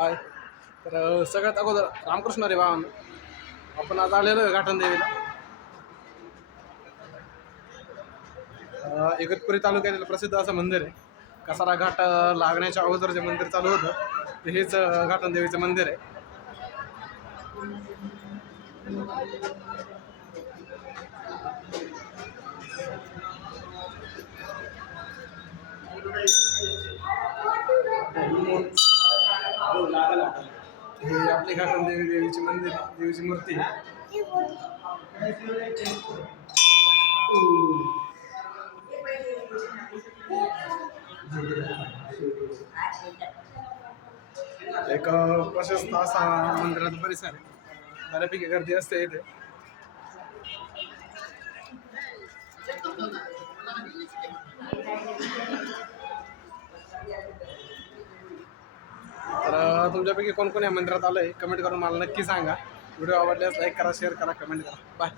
हाय. तर सगळ्यात अगोदर रामकृष्ण रे भावांनो, आपण आज आलेलो आहे घाटन देवीला. इगतपुरी तालुक्यातील प्रसिद्ध असं मंदिर आहे. कसारा घाट लागण्याच्या अगोदर जे मंदिर चालू होतं ते हेच घाटन देवीचं मंदिर आहे. हे आपली घाटन देवीची मंदिर देवीची मूर्ती आहे. एक प्रशस्त असा मंदिराचा परिसर आहे. बऱ्यापैकी गर्दी असते इथे. तर तुमच्यापैकी कोण कोण या मंदिरात आलंय कमेंट करून मला नक्की सांगा. व्हिडिओ आवडल्यास लाईक करा, शेअर करा, कमेंट करा. बाय.